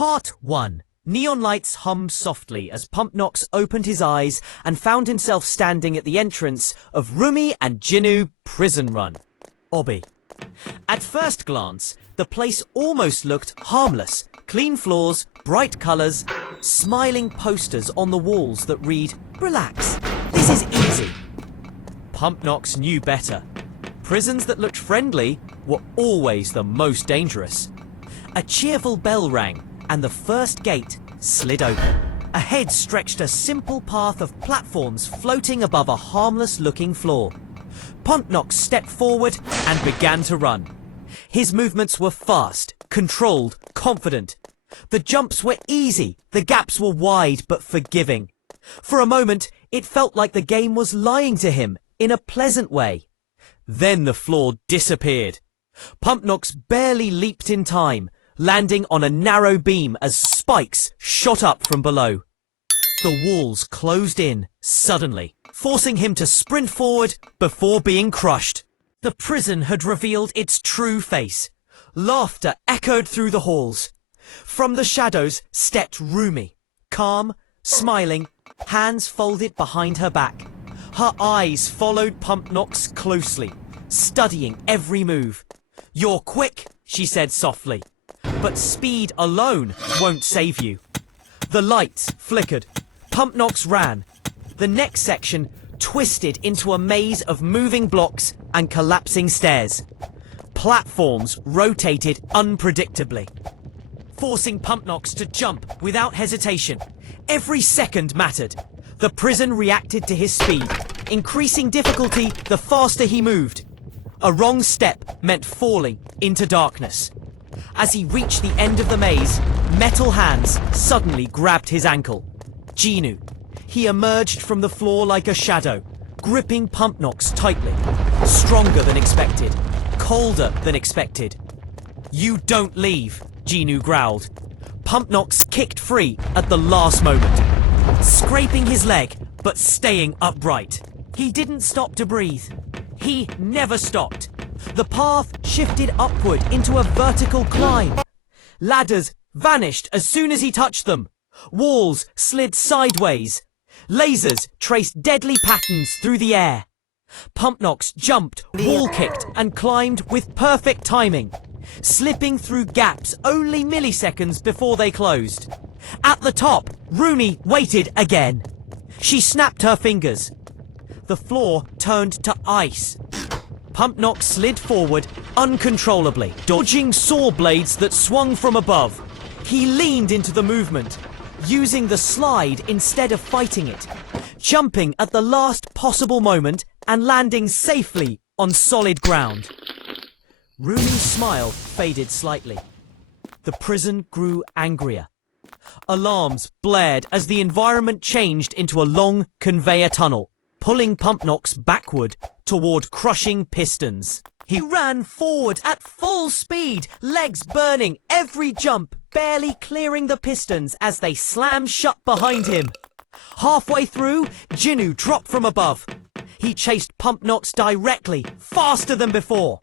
Part 1. Neon lights hummed softly as Pumpnox opened his eyes and found himself standing at the entrance of RUMI and JINU Prison Run. Obby. At first glance, the place almost looked harmless. Clean floors, bright colours, smiling posters on the walls that read, "Relax, this is easy." Pumpnox knew better. Prisons that looked friendly were always the most dangerous. A cheerful bell rang and the first gate slid open. Ahead stretched a simple path of platforms floating above a harmless-looking floor. Pumpnox stepped forward and began to run. His movements were fast, controlled, confident. The jumps were easy, the gaps were wide but forgiving. For a moment, it felt like the game was lying to him in a pleasant way. Then the floor disappeared. Pumpnox barely leaped in time, landing on a narrow beam as spikes shot up from below. The walls closed in suddenly, forcing him to sprint forward before being crushed. The prison had revealed its true face. Laughter echoed through the halls. From the shadows stepped RUMI, calm, smiling, hands folded behind her back. Her eyes followed Pumpnox closely, studying every move. "You're quick," she said softly, "but speed alone won't save you." The lights flickered. Pumpnox ran. The next section twisted into a maze of moving blocks and collapsing stairs. Platforms rotated unpredictably, forcing Pumpnox to jump without hesitation. Every second mattered. The prison reacted to his speed, increasing difficulty the faster he moved. A wrong step meant falling into darkness. As he reached the end of the maze, metal hands suddenly grabbed his ankle. JINU. He emerged from the floor like a shadow, gripping Pumpnox tightly. Stronger than expected, colder than expected. "You don't leave," JINU growled. Pumpnox kicked free at the last moment, scraping his leg but staying upright. He didn't stop to breathe. He never stopped. The path shifted upward into a vertical climb. Ladders vanished as soon as he touched them. Walls slid sideways. Lasers traced deadly patterns through the air. Pumpnox jumped, wall-kicked, and climbed with perfect timing, slipping through gaps only milliseconds before they closed. At the top, RUMI waited again. She snapped her fingers. The floor turned to ice. Pumpnox slid forward uncontrollably, dodging saw blades that swung from above. He leaned into the movement, using the slide instead of fighting it, jumping at the last possible moment and landing safely on solid ground. RUMI's smile faded slightly. The prison grew angrier. Alarms blared as the environment changed into a long conveyor tunnel, pulling Pumpnox backward toward crushing pistons. He ran forward at full speed, legs burning, every jump barely clearing the pistons as they slammed shut behind him. Halfway through, JINU dropped from above. He chased Pumpnox directly, faster than before.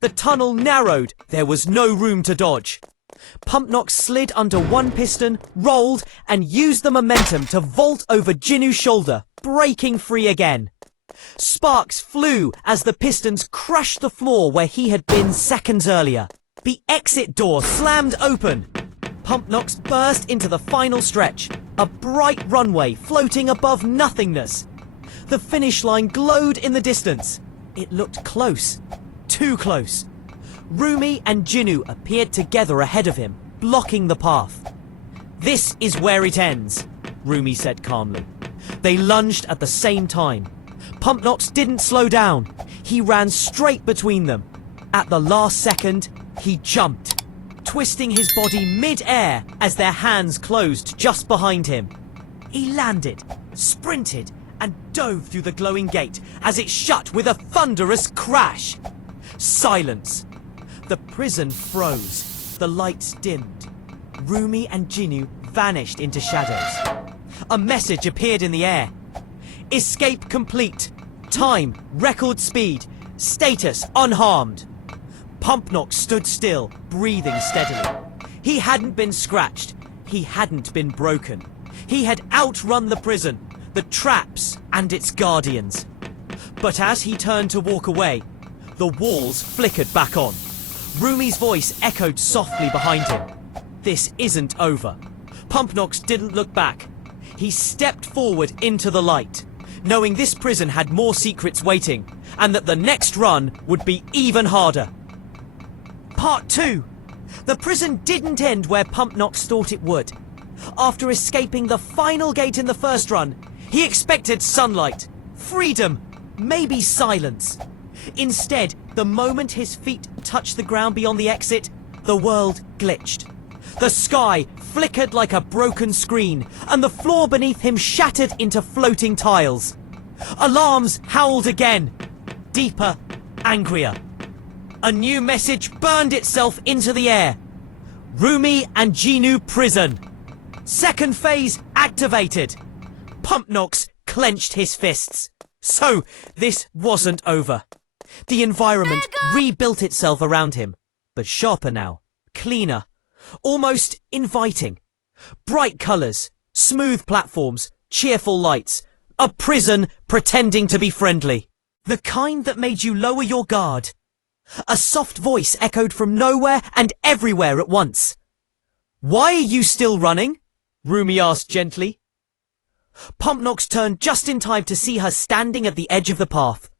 The tunnel narrowed. There was no room to dodge. Pumpnox slid under one piston, rolled, and used the momentum to vault over JINU's shoulder, breaking free again. Sparks flew as the pistons crushed the floor where he had been seconds earlier. The exit door slammed open. Pumpnox burst into the final stretch, a bright runway floating above nothingness. The finish line glowed in the distance. It looked close, too close. RUMI and JINU appeared together ahead of him, blocking the path. "This is where it ends," RUMI said calmly. They lunged at the same time. Pumpnox didn't slow down. He ran straight between them. At the last second, he jumped, twisting his body mid-air as their hands closed just behind him. He landed, sprinted, and dove through the glowing gate as it shut with a thunderous crash. Silence. The prison froze. The lights dimmed. RUMI and JINU vanished into shadows. A message appeared in the air. "Escape complete. Time, record speed. Status unharmed." Pumpnox stood still, breathing steadily. He hadn't been scratched. He hadn't been broken. He had outrun the prison, the traps, and its guardians. But as he turned to walk away, the walls flickered back on. RUMI's voice echoed softly behind him. This isn't over. Pumpnox didn't look back. He stepped forward into the light, knowing this prison had more secrets waiting, and that the next run would be even harder. Part 2. The prison didn't end where Pumpnox thought it would. After escaping the final gate in the first run, he expected sunlight, freedom, maybe silence. Instead, the moment his feet touched the ground beyond the exit, the world glitched. The sky flickered like a broken screen, and the floor beneath him shattered into floating tiles. Alarms howled again, deeper, angrier. A new message burned itself into the air. RUMI and JINU Prison. Second phase activated. Pumpnox clenched his fists. So, this wasn't over. The environment rebuilt itself around him, but sharper now, cleaner, almost inviting. Bright colours, smooth platforms, cheerful lights. A prison pretending to be friendly. The kind that made you lower your guard. A soft voice echoed from nowhere and everywhere at once. "Why are you still running?" RUMI asked gently. Pumpnox turned just in time to see her standing at the edge of the path,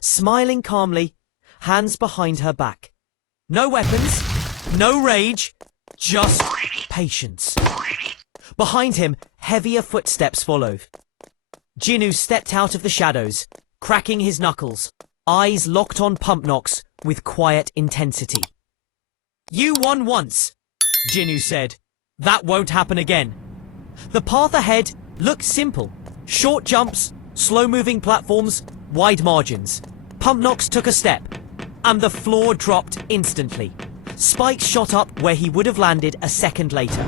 smiling calmly, hands behind her back. No weapons, no rage, just patience. Behind him, heavier footsteps followed. JINU stepped out of the shadows, cracking his knuckles, eyes locked on Pumpnox with quiet intensity. "You won once," JINU said. "That won't happen again." The path ahead looked simple. Short jumps, slow-moving platforms, wide margins. Pumpnox took a step, and the floor dropped instantly. Spikes shot up where he would have landed a second later.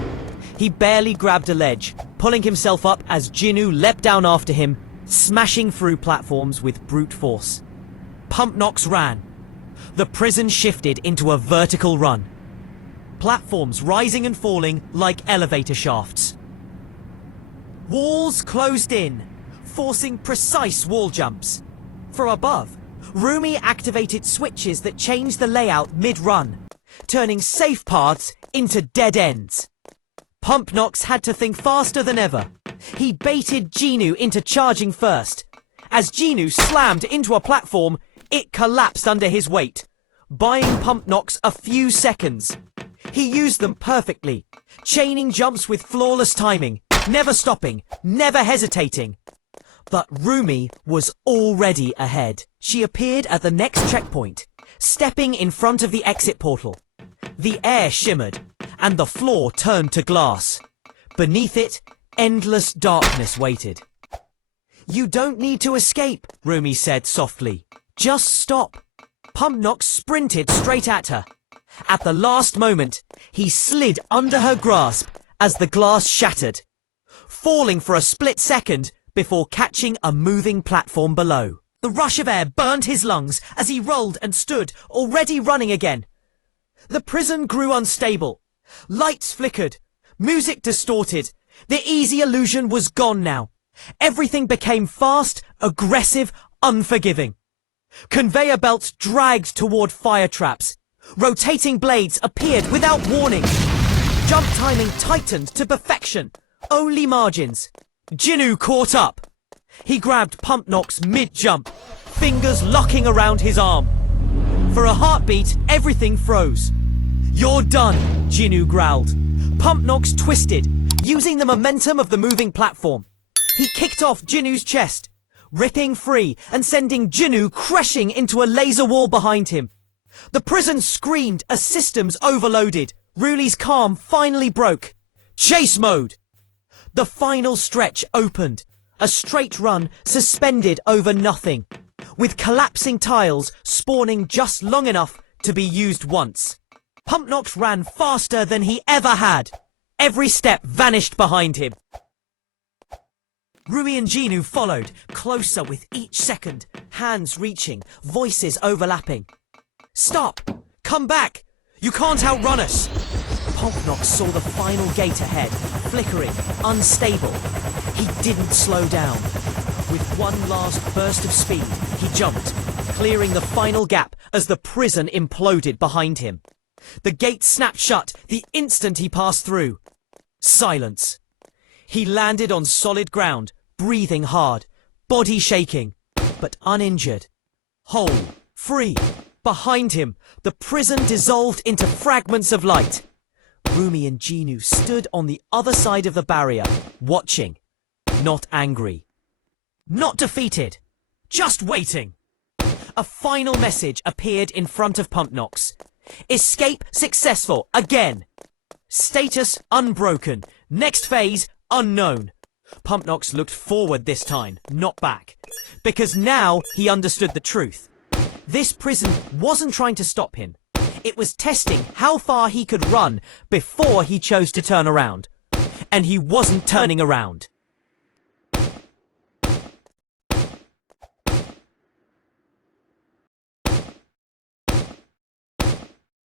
He barely grabbed a ledge, pulling himself up as JINU leapt down after him, smashing through platforms with brute force. Pumpnox ran. The prison shifted into a vertical run. Platforms rising and falling like elevator shafts. Walls closed in, forcing precise wall jumps. From above, RUMI activated switches that changed the layout mid-run, turning safe paths into dead ends. Pumpnox had to think faster than ever. He baited JINU into charging first. As JINU slammed into a platform, it collapsed under his weight, buying Pumpnox a few seconds. He used them perfectly, chaining jumps with flawless timing, never stopping, never hesitating. But RUMI was already ahead. She appeared at the next checkpoint, stepping in front of the exit portal. The air shimmered, and the floor turned to glass. Beneath it, endless darkness waited. "You don't need to escape," RUMI said softly. "Just stop." Pumpnox sprinted straight at her. At the last moment, he slid under her grasp as the glass shattered, falling for a split second before catching a moving platform below. The rush of air burned his lungs as he rolled and stood, already running again. The prison grew unstable. Lights flickered, music distorted. The easy illusion was gone now. Everything became fast, aggressive, unforgiving. Conveyor belts dragged toward fire traps. Rotating blades appeared without warning. Jump timing tightened to perfection. Only margins. JINU caught up. He grabbed Pumpnox mid-jump, fingers locking around his arm. For a heartbeat, everything froze. "You're done," JINU growled. Pumpnox twisted, using the momentum of the moving platform. He kicked off JINU's chest, ripping free and sending JINU crashing into a laser wall behind him. The prison screamed as systems overloaded. RUMI's calm finally broke. Chase mode! The final stretch opened, a straight run suspended over nothing, with collapsing tiles spawning just long enough to be used once. Pumpnox ran faster than he ever had. Every step vanished behind him. RUMI and JINU followed, closer with each second, hands reaching, voices overlapping. "Stop! Come back! You can't outrun us!" Pumpnox saw the final gate ahead, flickering, unstable. He didn't slow down. With one last burst of speed, he jumped, clearing the final gap as the prison imploded behind him. The gate snapped shut the instant he passed through. Silence. He landed on solid ground, breathing hard, body shaking, but uninjured. Whole, free. Behind him, the prison dissolved into fragments of light. RUMI and JINU stood on the other side of the barrier, watching. Not angry. Not defeated. Just waiting. A final message appeared in front of Pumpnox. Escape successful again. Status unbroken. Next phase unknown. Pumpnox looked forward this time, not back. Because now he understood the truth. This prison wasn't trying to stop him. It was testing how far he could run before he chose to turn around. And he wasn't turning around.